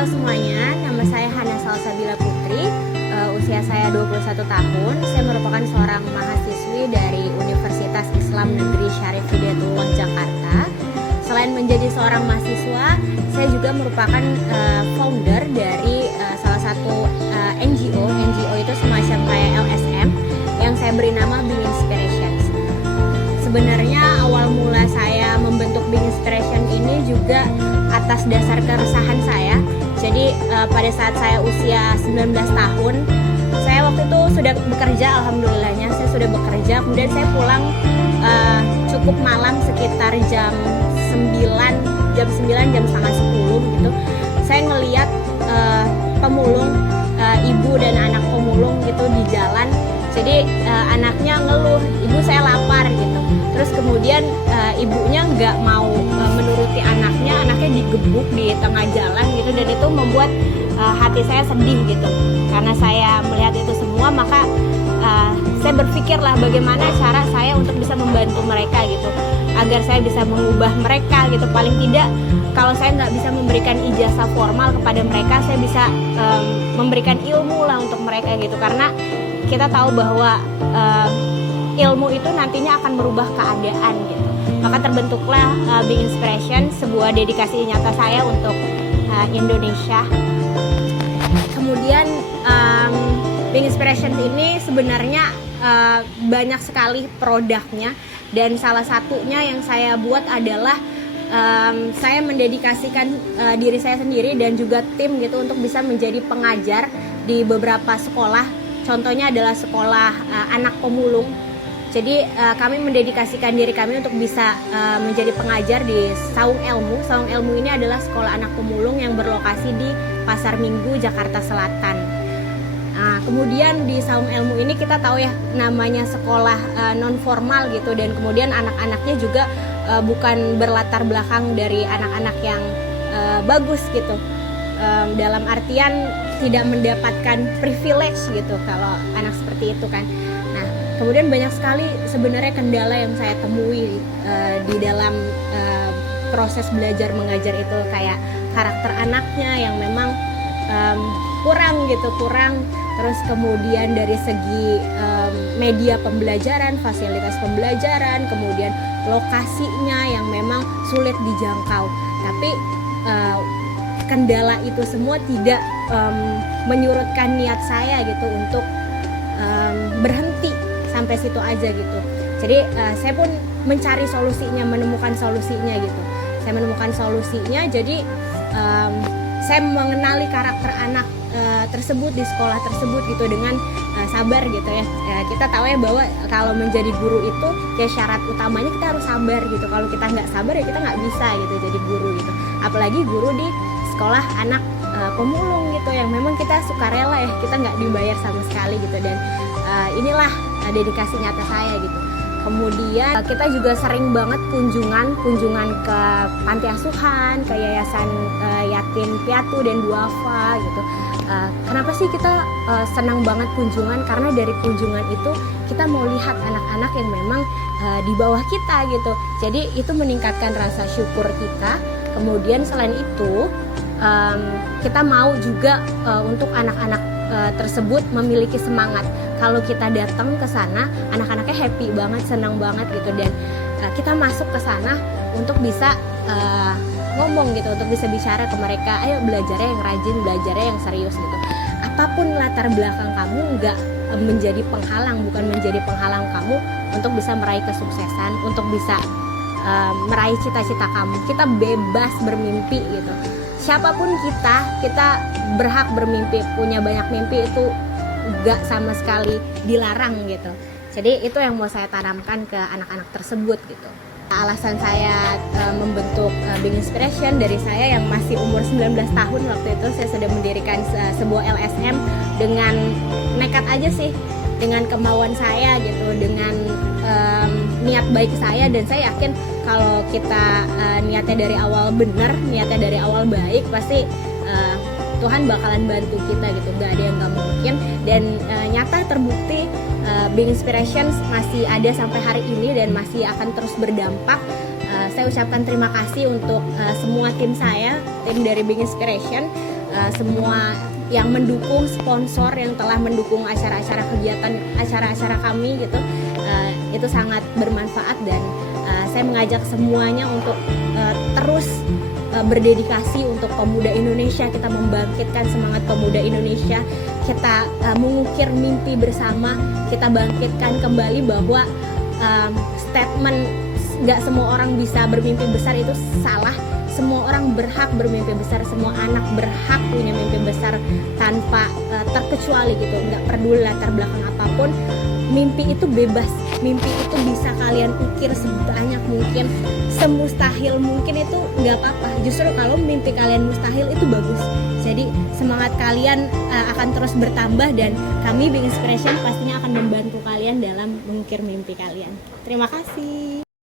Halo semuanya, nama saya Hana Salsabila Putri, usia saya 21 tahun. Saya merupakan seorang mahasiswi dari Universitas Islam Negeri Syarif Hidayatullah Jakarta. Selain menjadi seorang mahasiswa, saya juga merupakan founder dari salah satu NGO. NGO itu semacam kayak LSM yang saya beri nama Being Inspirations. Sebenarnya awal mula saya membentuk Being Inspiration ini juga atas dasar keresahan saya. Jadi pada saat saya usia 19 tahun, saya waktu itu sudah bekerja, alhamdulillahnya saya sudah bekerja. Kemudian saya pulang cukup malam sekitar jam 9, jam setengah 10 gitu. Saya ngelihat pemulung, ibu dan anak pemulung gitu di jalan. Jadi anaknya ngeluh, ibu saya lapar gitu. Terus kemudian ibunya nggak mau menuruti anaknya digebuk di tengah jalan gitu, dan itu membuat hati saya sedih gitu. Karena saya melihat itu semua, maka saya berpikirlah bagaimana cara saya untuk bisa membantu mereka gitu, agar saya bisa mengubah mereka gitu. Paling tidak kalau saya nggak bisa memberikan ijazah formal kepada mereka, saya bisa memberikan ilmu lah untuk mereka gitu. Karena kita tahu bahwa ilmu itu nantinya akan merubah keadaan gitu. Maka terbentuklah Being Inspiration, sebuah dedikasi nyata saya untuk Indonesia. Kemudian Being Inspiration ini sebenarnya banyak sekali produknya, dan salah satunya yang saya buat adalah saya mendedikasikan diri saya sendiri dan juga tim gitu untuk bisa menjadi pengajar di beberapa sekolah. Contohnya adalah sekolah anak pemulung. Jadi kami mendedikasikan diri kami untuk bisa menjadi pengajar di Saung Ilmu. Saung Ilmu ini adalah sekolah anak pemulung yang berlokasi di Pasar Minggu, Jakarta Selatan. Nah, kemudian di Saung Ilmu ini kita tahu ya, namanya sekolah non formal gitu, dan kemudian anak-anaknya juga bukan berlatar belakang dari anak-anak yang bagus gitu. Dalam artian tidak mendapatkan privilege gitu kalau anak seperti itu kan. Nah, kemudian banyak sekali sebenarnya kendala yang saya temui di dalam proses belajar mengajar itu, kayak karakter anaknya yang memang kurang. Terus kemudian dari segi media pembelajaran, fasilitas pembelajaran, kemudian lokasinya yang memang sulit dijangkau. Tapi kendala itu semua tidak menyurutkan niat saya gitu untuk berhenti sampai situ aja gitu. Jadi saya pun mencari solusinya, menemukan solusinya gitu. Saya menemukan solusinya, jadi saya mengenali karakter anak tersebut di sekolah tersebut gitu dengan sabar gitu ya. Kita tahu ya bahwa kalau menjadi guru itu ya syarat utamanya kita harus sabar gitu. Kalau kita nggak sabar ya kita nggak bisa gitu jadi guru gitu. Apalagi guru di sekolah anak pemulung gitu, yang memang kita sukarela ya, kita nggak dibayar sama sekali gitu. Dan inilah dedikasi nyata saya gitu. Kemudian kita juga sering banget kunjungan ke panti asuhan, ke yayasan yatim piatu dan duafa gitu. Kenapa sih kita senang banget kunjungan? Karena dari kunjungan itu kita mau lihat anak-anak yang memang di bawah kita gitu. Jadi itu meningkatkan rasa syukur kita. Kemudian selain itu kita mau juga untuk anak-anak tersebut memiliki semangat. Kalau kita datang ke sana, anak-anaknya happy banget, senang banget gitu, dan kita masuk ke sana untuk bisa ngomong gitu, untuk bisa bicara ke mereka, ayo belajarnya yang rajin, belajarnya yang serius gitu. Apapun latar belakang kamu, nggak menjadi penghalang, bukan menjadi penghalang kamu untuk bisa meraih kesuksesan, untuk bisa meraih cita-cita kamu. Kita bebas bermimpi gitu. Siapapun kita berhak bermimpi, punya banyak mimpi, itu gak sama sekali dilarang gitu. Jadi itu yang mau saya tanamkan ke anak-anak tersebut gitu. Alasan saya membentuk Being Inspiration, dari saya yang masih umur 19 tahun waktu itu, saya sudah mendirikan sebuah LSM dengan nekat aja sih, dengan kemauan saya gitu, dengan niat baik saya. Dan saya yakin kalau kita niatnya dari awal benar, niatnya dari awal baik, pasti Tuhan bakalan bantu kita gitu, gak ada yang gak mungkin. Dan nyata terbukti Being Inspirations masih ada sampai hari ini dan masih akan terus berdampak. Saya ucapkan terima kasih untuk semua tim saya, tim dari Being Inspiration. semua yang mendukung, sponsor yang telah mendukung acara-acara kegiatan, acara-acara kami gitu, itu sangat bermanfaat. Dan saya mengajak semuanya untuk terus berdedikasi untuk pemuda Indonesia. Kita membangkitkan semangat pemuda Indonesia, kita mengukir mimpi bersama, kita bangkitkan kembali bahwa statement nggak semua orang bisa bermimpi besar itu salah. Semua orang berhak bermimpi besar, semua anak berhak punya mimpi besar tanpa terkecuali gitu, nggak peduli latar belakang apapun. Mimpi itu bebas, mimpi itu bisa kalian ukir sebanyak mungkin, semustahil mungkin itu nggak apa-apa. Justru kalau mimpi kalian mustahil itu bagus. Jadi semangat kalian akan terus bertambah, dan kami Big Inspiration pastinya akan membantu kalian dalam mengukir mimpi kalian. Terima kasih.